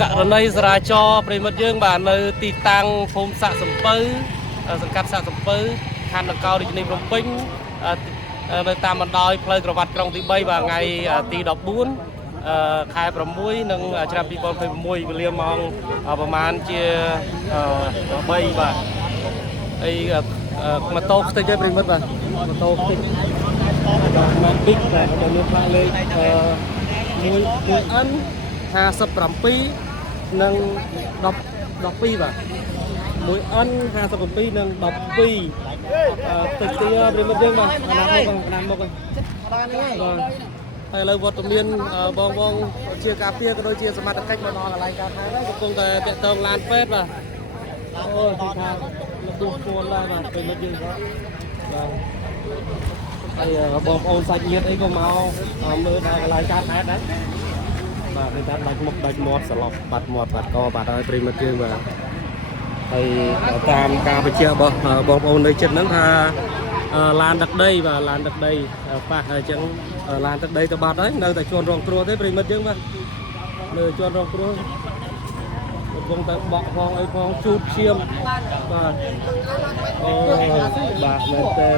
ករណីចរាចរណ៍ប្រិមិត្តយើងបាទនៅទីតាំងភូមិសាក់សំពៅសង្កាត់សាក់សំពៅខណ្ឌនគររាជធានីភ្នំពេញនៅតាមបណ្ដោយផ្លូវក្រវ៉ាត់ក្រុងទី3បាទថ្ងៃទី14ខែ6និងឆ្នាំ2026វេលាម៉ោងប្រហែលជា3បាទហើយម៉ូតូខ្ទេចទេប្រិមិត្តបាទម៉ូតូខ្ទេចបាទម៉ាប៊ីកបាទដែលមានផ្លាកលេខ1N 57និង12បាទ 1N 57និង12តិចទៀតប្រិមិត្តយើងបាទអាណាមកហើយបាទហើយឥឡូវវត្តមានបងជាការពារក៏ដូចជាសមត្ថកិច្ចមកដល់កន្លែងការខែដែរកំពុងតែតាក់ទងឡានពេទ្យបាទអូយទីថាលបួសពួនដែរបាទប្រិមិត្តយើងបាទហើយបងប្អូនសាច់ញាតិអីក៏មកមើលដល់កន្លែងការខែដែរបាទគេថាដាច់មុខដាច់មាត់សឡប់បាត់មាត់បាត់កបាត់ហើយប្រិមិត្តយើងបាទហើយតាមការបញ្ជាក់របស់បងប្អូននៅចិត្តហ្នឹងថាឡានដឹកដីបាទឡានដឹកដីប៉ះអញ្ចឹងឡានទឹកដីទៅបាត់ហើយនៅតែជាន់រងគ្រោះទេប្រិមិត្តយើងបាទនៅជាន់រងគ្រោះកំពុងតែបក់ផងអីផងជូតឈាមបាទអូបាទមែនតើ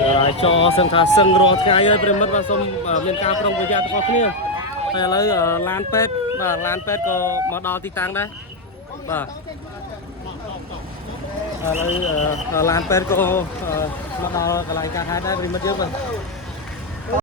ចរាចរណ៍សឹងថាសឹងរាល់ថ្ងៃហើយប្រិមិត្តបាទសូមមានការប្រុងប្រយ័ត្នទាំងអស់គ្នាហើយឥឡូវឡានពេទ្យបាទឡានពេទ្យក៏មកដល់ទីតាំងដែរបាទឥឡូវឡានពេទ្យក៏មកដល់កន្លែងការហេតុដែរប្រិមិត្តយើងបាទ